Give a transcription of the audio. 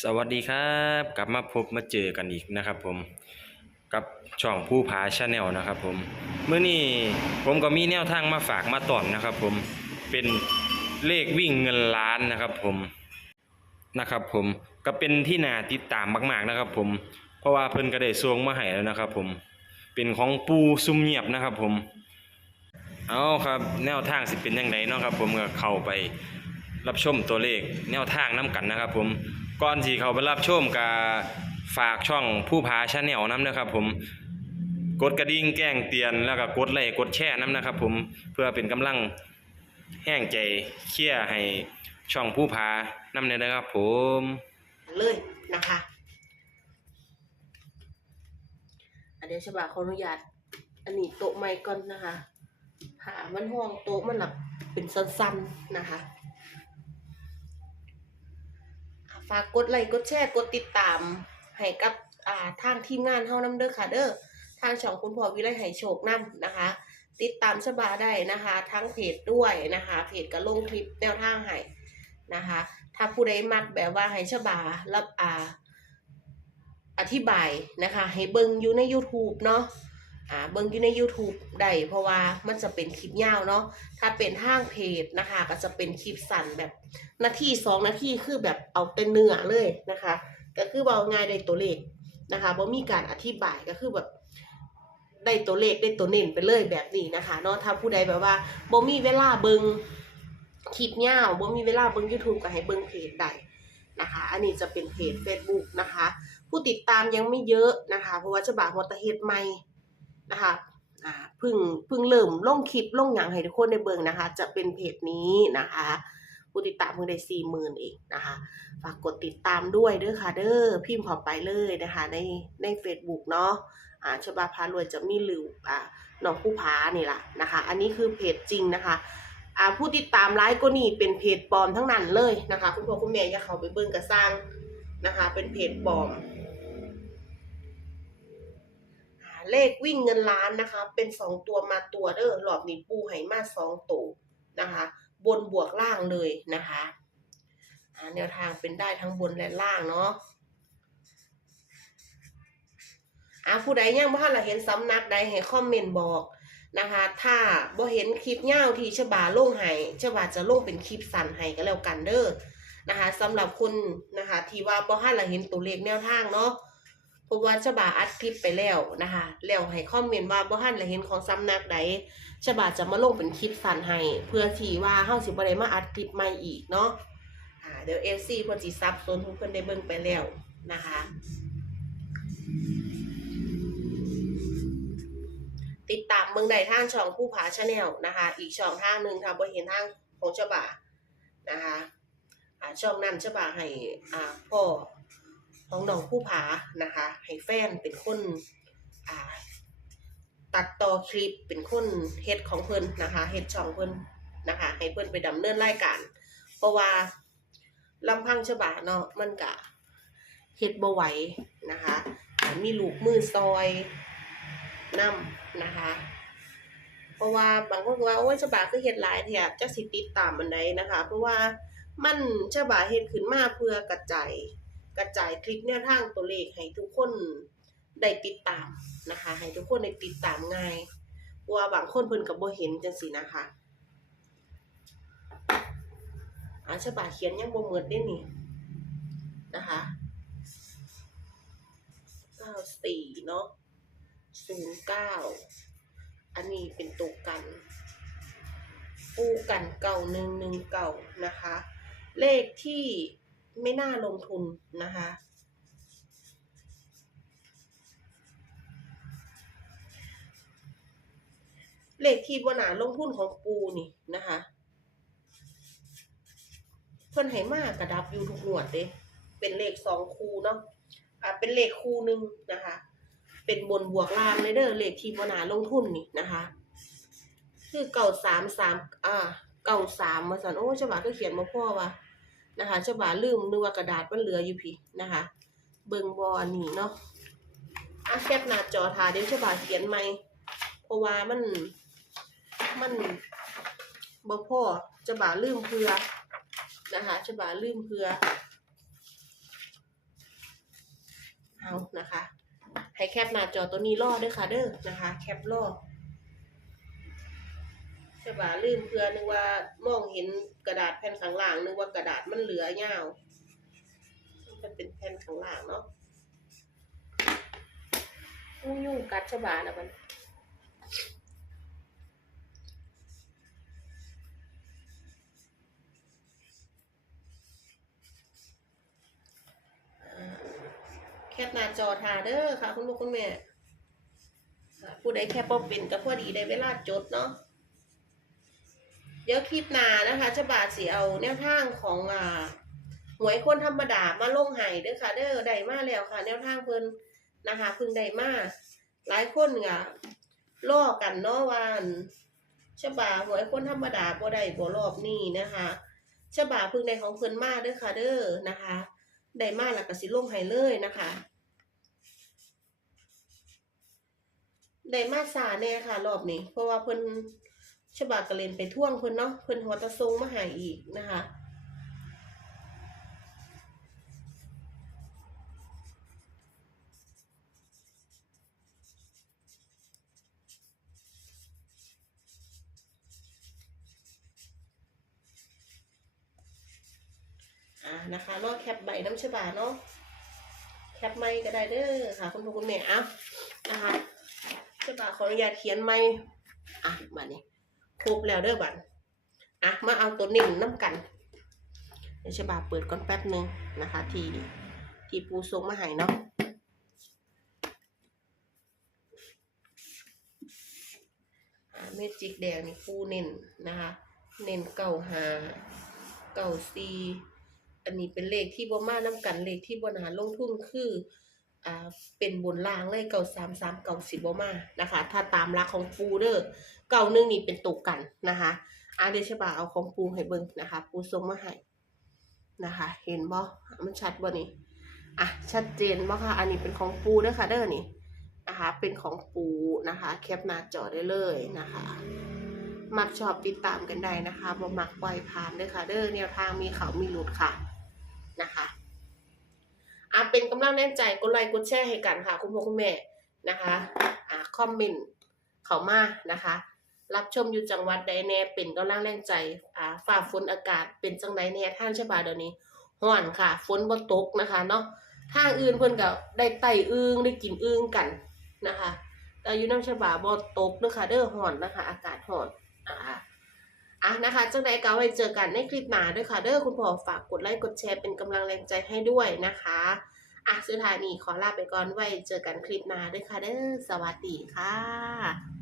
สวัสดีครับ กลับมาพบมาเจอกันอีกนะครับผมกับช่องผู้ผาชาแนลนะครับผมเมื่อนี้ผมก็มีแนวทางมาฝากมาตอนนะครับผมเป็นเลขวิ่งเงินล้านนะครับผมนะครับผมก็เป็นที่น่าติดตามมากๆนะครับผมเพราะว่าเพิ่นก็ได้ส่งมาให้แล้วนะครับผมเป็นของปูซุ่มเงียบนะครับผมเอาครับแนวทางสิเป็นยังไงเนาะครับผมก็เข้าไปรับชมตัวเลขแนวทางน้กันนะครับผม ก่อนที่เขาไปรับชมกับฝากช่องผู้พาชาแนลน้ำนะครับผมกดกระดิ่งแจ้งเตือนแล้วก็กดไลค์กดแชร์น้ำนะครับผมเพื่อเป็นกำลังแห้งใจเชี่ยให้ช่องผู้พาน้ำเนี่ยนะครับผมเลยนะคะอันเดี๋ยวฉบับขออนุญาตอันนี้โต๊ะไม้ก่อนนะคะหามันห้องโต๊ะมันหลับเป็นสั้นๆนะคะอะ ฝากกดไลค์กดแชร์กดติดตามให้กับอ่าทางทีมงานเฮานํเด้อค่ะเด้อทางช่องคุณพ่อวิไลไหโชคนํนะคะ ติดตามฉบาได้นะคะ ทั้งเพจด้วยนะคะ เพจก็ลงคลิปแนวทางให้นะคะ ถ้าผู้ใดมักแบบว่าให้ฉบารับอ่าอธิบายนะคะ ให้เบิ่งอยู่ใน YouTube เนาะ อ่าเบิ่งอยู่ใน YouTube ได้เพราะว่ามันจะเป็นคลิปยาวเนาะถ้าเป็นทางเพจนะคะ ก็จะเป็นคลิปสั้นแบบนาทีสองนาทีคือแบบเอาเป็นเนื้อเลยนะคะ ก็คือเบาง่ายได้ตัวเลขนะคะบ่มีการอธิบายก็คือแบบได้ตัวเลขได้ตัวเน้นไปเลยแบบนี้นะคะเนาะถ้าผู้ใดแบบว่าบ่มีเวลาเบิงคลิปยาวบ่มีเวลาเบิง YouTube ก็ให้เบิงเพจได้นะคะ อันนี้จะเป็นเพจ Facebook นะคะ ผู้ติดตามยังไม่เยอะนะคะ เพราะว่าฉบับหัวตะเฮดใหม่ นะคะอ่าเพิ่งเพิ่งเริ่มลงคลิปลงหยังให้ทุกคนได้เบิ่งนะคะ จะเป็นเพจนี้นะคะผู้ติดตามเพิ่งได้สี่หมื่นเองนะคะฝากกดติดตามด้วยเด้อค่ะเด้อพิมพ์เข้าไปเลยนะคะในใน Facebook เนาะอ่าฉบับพารวยจะมีหรืออ่าน้องผู้พานี่แหละนะคะ อันนี้คือเพจจริงนะคะอ่าผู้ติดตามไลฟ์ก็นี่เป็นเพจปลอมทั้งนั้นเลยนะคะ คุณพ่อคุณแม่อย่าเข้าไปเบิ่งกระสร้างนะคะ เป็นเพจปลอม เลขวิ่งเงินล้านนะคะ เป็นสองตัวมาตัวเด้อหลอบนี้ปูไหมาสองตัวนะคะ บนบวกล่างเลยนะคะแนวทางเป็นได้ทั้งบนและล่างเนาะอ่าผู้ใดยังบ่ทันละเห็นสำนักใดให้คอมเมนต์บอกนะคะ ถ้าบ่เห็นคลิปยาที่ฉบาลงให้ฉบาจะลงเป็นคลิปสั้นให้ก็แล้วกันเด้อนะคะสำหรับคุณนะคะ ที่ว่าบ่ทันละเห็นตัวเลขแนวทางเนาะ พราะว่าฉบาอัดคลิปไปแล้วนะคะแล้วให้คอมเมนต์ว่าบ่ทันได้เห็นของสำนักใดฉบาจะมาลงเป็นคลิปสั้นให้เพื่อที่ว่าเฮาสิบ่ได้มาอัดคลิปใหม่อีกเนาะอ่าเดี๋ยว FC เพิ่นสิซับซ้อนเพิ่นได้เบิ่งไปแล้วนะคะติดตามเบิ่งได้ทางช่องผู้ผาชาแนลนะคะ อีกช่องทางหนึ่งถ้าบ่เห็นทางของฉบานะคะช่องนั้นฉบาให้อ่าพ่อ น้องผู้ผานะคะ ให้แฟนเป็นคนตัดต่อคลิปเป็นคนเฮ็ดของเพิ่นนะคะเฮ็ดช่องเพิ่นนะคะ ให้เพิ่นไปดำเนินรายการเพราะว่าลำพังฉบาเนาะมันกะเฮ็ดบ่ไหวนะคะ มีลูกมือซอยนํนะคะ เพราะว่าบางคนก็ว่าโอ้ยฉบาคือเฮ็ดหลายแท้จักสิติดตามอันใดนะคะ เพราะว่ามันฉบาเฮ็ดขึ้นมาเพื่อกระจาย กระจายคลิปแนวทางตัวเลขให้ทุกคนได้ติดตามนะคะ ให้ทุกคนได้ติดตามง่ายว่าบางคนเพิ่นก็บ่เห็นจังซี่นะคะอาฉบาเขียนยังบ่หมดเด้นี่นะคะ94เนาะ09อันนี้เป็นตัวกันปูกันเก่าหนึ่งหนึ่งเก่านะคะ เลขที่ ไม่น่าลงทุนนะคะ เลขที่บนาลงทุนของปูนี่นะคะ เพิ่นให้มากกระดับอยู่ทุกหนวดเด้เป็นเลขสองคูเนาะอ่าเป็นเลขคูหนึ่งนะคะ เป็นบนบวกล่างเลยเด้อเลขที่บนาลงทุนนี่นะคะ คือเก่าสามสามอ่าเก่าสามมาสันโอ้ฉบาก็เขียนมาพ่อว่า นะคะฉบาลืมนึกว่ากระดาษมันเหลืออยู่พี่นะคะ เบิ่งบออันนี้เนาะอะแคปหน้าจอทาเดี๋ยวฉบาเขียนใหม่เพราะว่ามันมันบ่พ่อฉบาลืมเพื่อนะคะฉบาลืมเพื่อเอานะคะ ให้แคปหน้าจอตัวนี้รอด้วยค่ะเด้อนะคะ แคปรอ ใช่ป่ะลืมเพื่อนึกว่ามองเห็นกระดาษแผ่นข้างล่างนึกว่ากระดาษมันเหลือยาวมันเป็นแผ่นข้างล่างเนาะอู้ยุ่งกัดฉบานะมันแคปหน้าจอทาเด้อค่ะ คุณพ่อคุณแม่ผู้ใดแคปบ่เป็นก็พอดีได้เวลาจดเนาะ เดี๋ยวคลิปหน้านะคะจะบาดสีเอาแนวทางของอ่าหวยคนธรรมดามาลงไห้เด้อค่ะ เด้อได้มาแล้วค่ะ แนวทางเพิ่นนะคะเพิ่งได้มาหลายคนก็ล่อกันเนาะวันฉบาหวยคนธรรมดาบ่ได้บ่รอบนี้นะคะฉบาเพิ่งได้ของเพิ่นมาเด้อค่ะ เด้อนะคะได้มาแล้วก็สิลงให้เลยนะคะได้มาสาแน่ค่ะ รอบนี้ เพราะว่าเพิ่น ฉบากระเลนไปท่วงเพิ่นเนาะเพิ่นหัวตะทรงมาหายอีกนะคะอ่านะคะเนาะแคปใบน้ำฉบาเนาะแคปไม่ก็ได้เด้อค่ะ คุณพ่อคุณแม่อะนะคะฉบาขออนุญาตเขียนไม่อะมาเนี่ ครบแล้วเด้อบัดอะมาเอาตัวนิ่มน้ำกันเดี๋ยวฉบาเปิดก่อนแป๊บหนึงนะคะ ที่ที่ปูทรงมาให้เนาะเมจิกแดงนี่ปูเน้นนะคะ เน้นเก้าหาเก้าซีอันนี้เป็นเลขที่บ่มาน้ำกันเลขที่บ่นาลงทุนคือ อ่าเป็นบนล่างเลยเก้าสามสามเก้าสิบบ่มานะคะ ถ้าตามหลักของปูเด้อเก่าหนึ่งนี่เป็นตกกันนะคะอาเดชบาเอาของปูให้เบิ่งนะคะ ปูส่งมาให้นะคะ เห็นบ่มันชัดบ่นี่อะชัดเจนบ่ค่ะ อันนี้เป็นของปูเด้อค่ะเด้อนี่นะคะ เป็นของปูนะคะ แคปหน้าจอได้เลยนะคะ มักชอบติดตามกันได้นะคะบ่มักปล่อยผ่านเด้อค่ะ เด้อแนวทางมีเขามีหลุดค่ะนะคะ อะเป็นกำลังแน่นใจกดไลค์กดแชร์ให้กันค่ะ คุณพ่อคุณแม่นะคะอะคอมเมนต์เข้ามานะคะ รับชมอยู่จังหวัดใดแน่เป็นกำลังแรงใจอ่าฝ่าฝนอากาศเป็นจังไดแน่ท่านฉบาเดี๋ยวนี้ฮ้อนค่ะ ฝนบ่ตกนะคะเนาะทางอื่นเพิ่อนก็ได้ไต่อึงได้กินอึงกันนะคะแต่อยู่น้ำฉบาบ่ตกเด้อค่ะเด้อฮ้อนนะคะ อากาศฮ้อน อะนะคะจังใดก็ไว้เจอกันในคลิปหน้าด้วยค่ะ เด้อคุณพ่อฝากกดไลค์กดแชร์เป็นกำลังแรงใจให้ด้วยนะคะอะสุดท้ายนี้ขอลาไปก่อนไว้เจอกันคลิปหน้าด้วยค่ะเด้อสวัสดีค่ะ